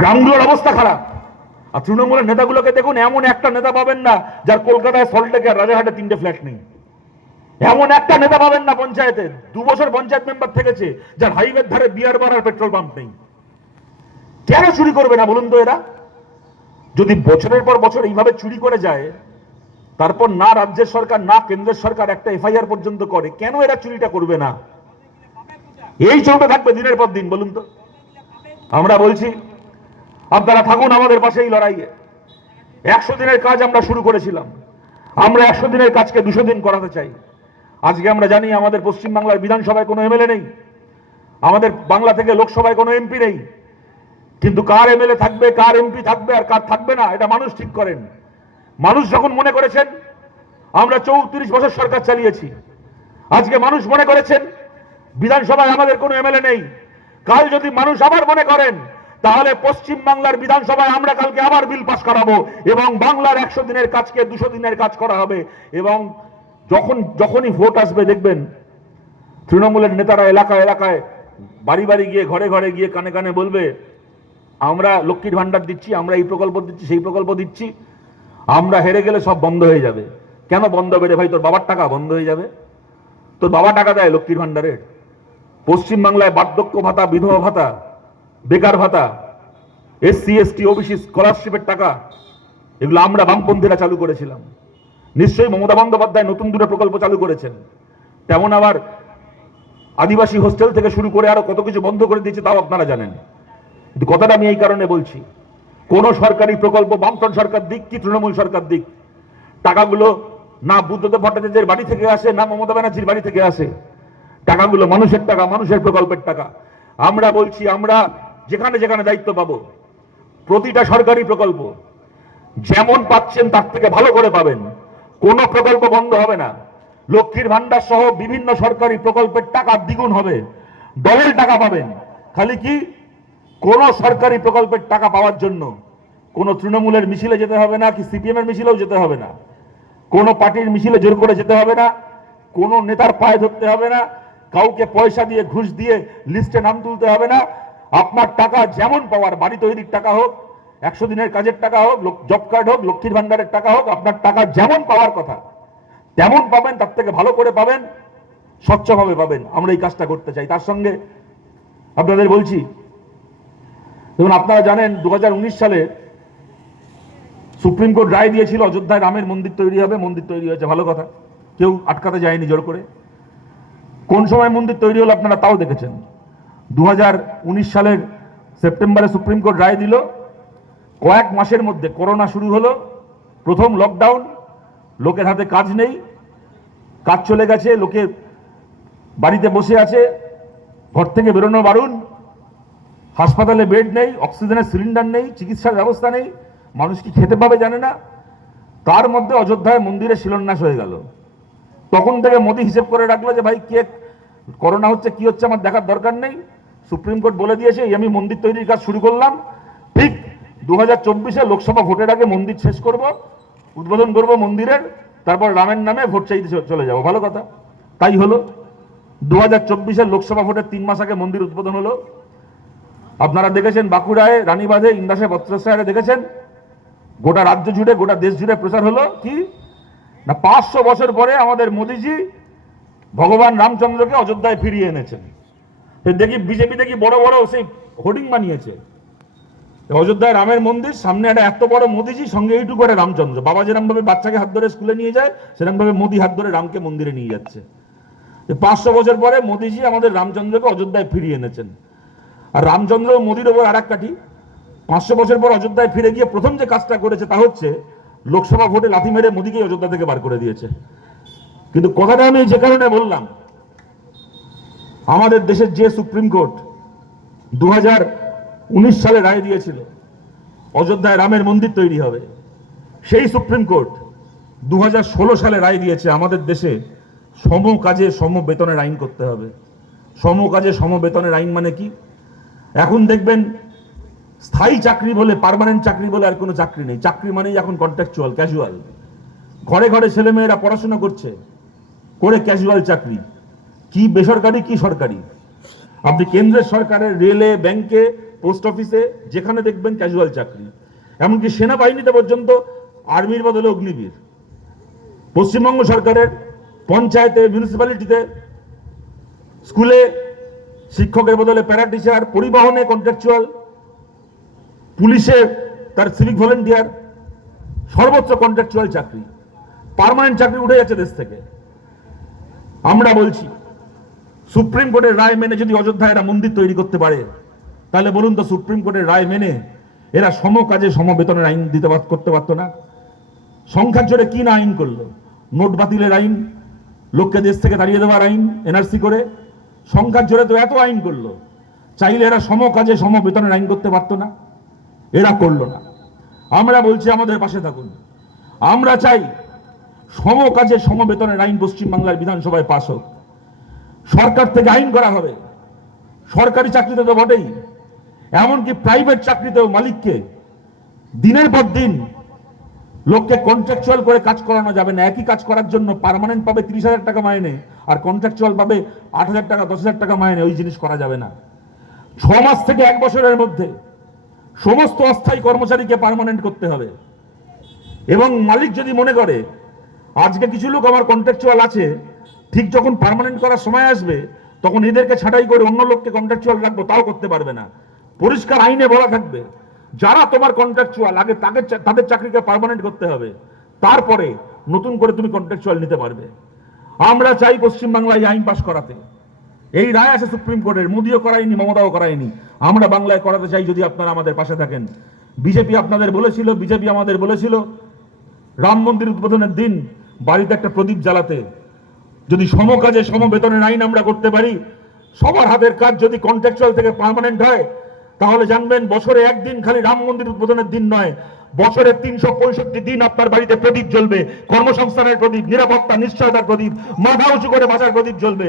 গ্রামগুলোর অবস্থা খারাপ। আর তৃণমূলের নেতাগুলোকে দেখুন, এমন একটা নেতা পাবেন না যার কলকাতায় সল্টলেকে আর রাজারহাটে তিনটে ফ্ল্যাট নেই। এমন একটা নেতা পাবেন না পঞ্চায়েতে, দু বছর পঞ্চায়েত মেম্বার থেকেছে, যার হাইওয়ের ধারে বিয়ার বার আর পেট্রোল পাম্প নেই। কেন চুরি করবে না বলুন তো এরা? যদি বছরের পর বছর এইভাবে চুরি করে যায়, তারপর না রাজ্যের সরকার, না কেন্দ্রের সরকার একটা এফআইআর পর্যন্ত করে, কেন এরা চুরিটা করবে না? এই চলতে থাকবে দিনের পর দিন, বলুন তো। আমরা বলছি আপনারা থাকুন আমাদের পাশে এই লড়াইয়ে। একশো দিনের কাজ আমরা শুরু করেছিলাম। আমরা একশো দিনের কাজকে দুশো দিন করাতে চাই। আজকে আমরা জানি আমাদের পশ্চিমবাংলার বিধানসভায় কোনো এমএলএ নেই। আমাদের বাংলা থেকে লোকসভায় কোনো এমপি নেই। কিন্তু কার এমএলএ থাকবে, কার এমপি থাকবে আর কার থাকবে না, এটা মানুষ ঠিক করেন। মানুষ যখন মনে করেছেন, আমরা চৌত্রিশ বছর সরকার চালিয়েছি। আজকে মানুষ মনে করেছেন, বিধানসভায় আমাদের কোনো এমএলএ নেই। কাল যদি মানুষ আবার মনে করেন তাহলে পশ্চিম বাংলার বিধানসভায় আমরা কালকে আবার বিল পাস করাবো এবং বাংলার একশো দিনের কাজকে দুশো দিনের কাজ করা হবে এবং যখন, যখনই ভোট আসবে দেখবেন তৃণমূলের নেতারা এলাকা এলাকায় বাড়ি বাড়ি গিয়ে ঘরে ঘরে গিয়ে কানে কানে বলবে, আমরা লক্ষ্মীর ভান্ডার দিচ্ছি, আমরা এই প্রকল্প দিচ্ছি, সেই প্রকল্প দিচ্ছি, আমরা হেরে গেলে সব বন্ধ হয়ে যাবে। কেন বন্ধ হবে রে ভাই? তোর বাবার টাকা বন্ধ হয়ে যাবে। তোর বাবা টাকা দেয় লক্ষ্মীর ভান্ডারের পশ্চিমবাংলায় বার্ধক্য ভাতা, বিধবা ভাতা বেকার ভাতা, এসসি, এসটি, ওবিসি, স্কলারশিপের টাকা, এগুলো আমরা বামপন্থীরা চালু করেছিলাম। নিশ্চয়ই মমতা বন্দ্যোপাধ্যায় নতুন দুটো প্রকল্প চালু করেছেন। তেমন আবার আদিবাসী হোস্টেল থেকে শুরু করে আরও কত কিছু বন্ধ করে দিয়েছে তাও আপনারা জানেন। কিন্তু কথাটা আমি এই কারণে বলছি, কোন সরকারি প্রকল্প, বামফ্রন্ট সরকার দিক কি তৃণমূল সরকার দিক? টাকাগুলো না বুদ্ধদেব ভট্টাচার্যের বাড়ি থেকে আসে, না মমতা ব্যানার্জির বাড়ি থেকে আসে। টাকাগুলো মানুষের টাকা, মানুষের প্রকল্পের টাকা। আমরা বলছি, আমরা যেখানে যেখানে দায়িত্ব পাবো। প্রতিটা সরকারি প্রকল্প যেমন পাচ্ছেন তার থেকে ভালো করে পাবেন। কোনো প্রকল্প বন্ধ হবে না। লক্ষ্মীর ভান্ডার সহ বিভিন্ন সরকারি প্রকল্পের টাকা দ্বিগুণ হবে। ডবল টাকা পাবেন। খালি কি? কোন সরকারি প্রকল্পের টাকা পাওয়ার জন্য কোন তৃণমূলের মিছিলে যেতে হবে না, কি সিপিএম এর মিছিলেও যেতে হবে না। কোন পার্টির মিছিলে জোর করে যেতে হবে না। কোন নেতার পায়ে ধরতে হবে না। কাউকে পয়সা দিয়ে ঘুষ দিয়ে লিস্টে নাম তুলতে হবে না। আপনার টাকা যেমন পাওয়ার, বাড়ি তৈরির টাকা হোক, একশো দিনের কাজের টাকা হোক জব কার্ড হোক, লক্ষ্মীর ভান্ডারের টাকা হোক, আপনার টাকা যেমন পাওয়ার কথা, তেমন পাবেন, তার থেকে ভালো করে পাবেন, স্বচ্ছভাবে পাবেন। আমরা এই কাজটা করতে চাই। তার সঙ্গে আপনাদের বলছি, দেখুন, আপনারা জানেন দু হাজার উনিশ সালে সুপ্রিম কোর্ট রায় দিয়েছিল, অযোধ্যায় রামের মন্দির তৈরি হবে, মন্দির তৈরি হয়েছে, ভালো কথা। কেউ আটকাতে যায়নি জোর করে। কোন সময় মন্দির তৈরি হলো আপনারা তাও দেখেছেন। দু হাজার উনিশ সালের সেপ্টেম্বরে সুপ্রিম কোর্ট রায় দিল। কয়েক মাসের মধ্যে করোনা শুরু হলো। প্রথম লকডাউন লোকের হাতে কাজ নেই। কাজ চলে গেছে, লোকে বাড়িতে বসে আছে। ঘর থেকে বেরোনো বারণ। হাসপাতালে বেড নেই, অক্সিজেনের সিলিন্ডার নেই, চিকিৎসার ব্যবস্থা নেই। মানুষ কি খেতে পাবে জানে না। তার মধ্যে অযোধ্যায় মন্দিরে শিলান্যাস হয়ে গেল। তখন থেকে মোদি হিসেব করে রাখল যে, ভাই, কে, করোনা হচ্ছে, কি হচ্ছে, আমার দেখার দরকার নেই। সুপ্রিম কোর্ট বলে দিয়েছে, এই আমি মন্দির তৈরির কাজ শুরু করলাম। ঠিক দু হাজার লোকসভা ভোটের আগে মন্দির শেষ করব, উদ্বোধন করব মন্দিরের, তারপর রামের নামে ভোট চাইতে চলে যাব। ভালো কথা। তাই হলো দু হাজার লোকসভা ভোটের তিন মাস আগে মন্দির উদ্বোধন হলো। আপনারা দেখেছেন বাঁকুড়ায় রানীবাঁধে ইন্দাসে বত্রসারে দেখেছেন? গোটা রাজ্য জুড়ে, গোটা দেশ জুড়ে প্রচার হলো। কি? না, পাঁচশো বছর পরে আমাদের মোদিজি ভগবান রামচন্দ্রকে অযোধ্যায় ফিরিয়ে এনেছেন। দেখি বিজেপি দেখি বড় বড় সেই হোর্ডিং বানিয়েছে। অযোধ্যায় রামের মন্দির, সামনে একটা এত বড় মোদিজি, সঙ্গে এইটুকু করে রামচন্দ্র। বাবা যেরকম ভাবে বাচ্চাকে হাত ধরে স্কুলে নিয়ে যায় সেরকম ভাবে মোদি হাত ধরে রামকে মন্দিরে নিয়ে যাচ্ছে। পাঁচশো বছর পরে মোদিজি আমাদের রামচন্দ্রকে অযোধ্যায় ফিরিয়ে এনেছেন। আর রামচন্দ্র মোদির ওপর আর এক কাঠি পাঁচশো বছর পর অযোধ্যায় ফিরে গিয়ে প্রথম যে কাজটা করেছে তা হচ্ছে, লোকসভা ভোটে লাথি মেরে মোদিকে অযোধ্যা থেকে বার করে দিয়েছে। কিন্তু কথাটা আমি যে কারণে বললাম আমাদের দেশের যে সুপ্রিম কোর্ট দু হাজার উনিশ সালে রায় দিয়েছিল, অযোধ্যায় রামের মন্দির তৈরি হবে, সেই সুপ্রিম কোর্ট দু হাজার ষোলো সালে রায় দিয়েছে, আমাদের দেশে সম কাজে সম বেতনের আইন করতে হবে। সম কাজে সম বেতনের আইন মানে কি? এখন দেখবেন স্থায়ী চাকরি বলে, পার্মানেন্ট চাকরি বলে আর কোনো চাকরি নেই। চাকরি মানেই এখন কন্ট্রাকচুয়াল ক্যাজুয়াল ঘরে ঘরে ছেলেমেয়েরা পড়াশোনা করছে, করে ক্যাজুয়াল চাকরি। কি বেসরকারি, কি সরকারি? আপনি কেন্দ্রের সরকারের রেলে, ব্যাংকে, পোস্ট অফিসে, যেখানে দেখবেন ক্যাজুয়াল চাকরি। এমনকি সেনাবাহিনীতে পর্যন্ত আর্মির বদলে অগ্নিবীর। পশ্চিমবঙ্গ সরকারের পঞ্চায়েতে মিউনিসিপ্যালিটিতে স্কুলে শিক্ষকের বদলে প্যারা টিচার পরিবহনে কন্ট্রাকচুয়াল পুলিশে তার সিভিক ভলেন্টিয়ার সর্বোচ্চ কন্ট্রাকচুয়াল চাকরি। পার্মানেন্ট চাকরি উঠে যাচ্ছে দেশ থেকে। আমরা বলছি সুপ্রিম কোর্টের রায় মেনে যদি অযোধ্যায় এরা মন্দির তৈরি করতে পারে, তাহলে বলুন তো সুপ্রিম কোর্টের রায় মেনে এরা সম কাজে সম বেতনের আইন দিতে করতে পারতো না? সংখ্যার জোরে কি না আইন করল? নোট বাতিলের আইন, লোককে দেশ থেকে দাঁড়িয়ে দেওয়ার আইন, এনআরসি করে? সংখ্যার জোরে তো এত আইন করল, চাইলে এরা সম কাজে সম বেতনের আইন করতে পারতো না? এরা করল না। আমরা বলছি আমাদের পাশে থাকুন। আমরা চাই সম কাজে সম বেতনের আইন পশ্চিমবাংলার বিধানসভায় পাশ হোক। সরকার থেকে আইন করা হবে। সরকারি চাকরিতে তো বটেই। এমনকি প্রাইভেট চাকরিতেও মালিককে দিনের পর দিন লোককে কন্ট্রাকচুয়াল করে কাজ করানো যাবে না। একই কাজ করার জন্য পার্মানেন্ট পাবে তিরিশ হাজার টাকা মাইনে আর কন্ট্রাকচুয়াল পাবে আট হাজার টাকা, দশ হাজার টাকা মাইনে ওই জিনিস করা যাবে না। ছ মাস থেকে এক বছরের মধ্যে সমস্ত অস্থায়ী কর্মচারীকে পার্মানেন্ট করতে হবে। এবং মালিক যদি মনে করে, আজকে কিছু লোক আমার কন্ট্রাকচুয়াল আছে ঠিক যখন পার্মানেন্ট করার সময় আসবে, তখন এদেরকে ছাঁটাই করে অন্য লোককে কন্ট্রাকচুয়াল রাখব, তাও করতে পারবে না। পরিষ্কার আইনে বলা থাকবে, যারা তোমার কন্ট্রাকচুয়াল আগে চা- তাদের চাকরিকে পার্মানেন্ট করতে হবে, তারপরে নতুন করে তুমি কন্ট্রাকচুয়াল নিতে পারবে। আমরা চাই পশ্চিমবাংলায় আইন পাশ করাতে। এই রায় আছে সুপ্রিম কোর্টের মোদিও করায়নি, মমতাও করায়নি। আমরা বাংলায় করাতে চাই যদি আপনারা আমাদের পাশে থাকেন। বিজেপি আপনাদের বলেছিল, বিজেপি আমাদের বলেছিল, রাম মন্দির উদ্বোধনের দিন বাড়িতে একটা প্রদীপ জ্বালাতে। যদি সমকাজে সমবেতনের আইন আমরা করতে পারি, সবার হাতের কাজ যদি কন্ট্রাকচুয়াল থেকে পার্মানেন্ট হয়, তাহলে জানবেন বছরে একদিন খালি রাম মন্দির উদ্বোধনের দিন নয়, বছরে তিনশো পঁয়ষট্টি দিন আপনার বাড়িতে প্রদীপ জ্বলবে, কর্মসংস্থানের প্রদীপ, নিরাপত্তা, নিশ্চয়তার প্রদীপ, মাথা উঁচু করে বাঁচার প্রদীপ জ্বলবে।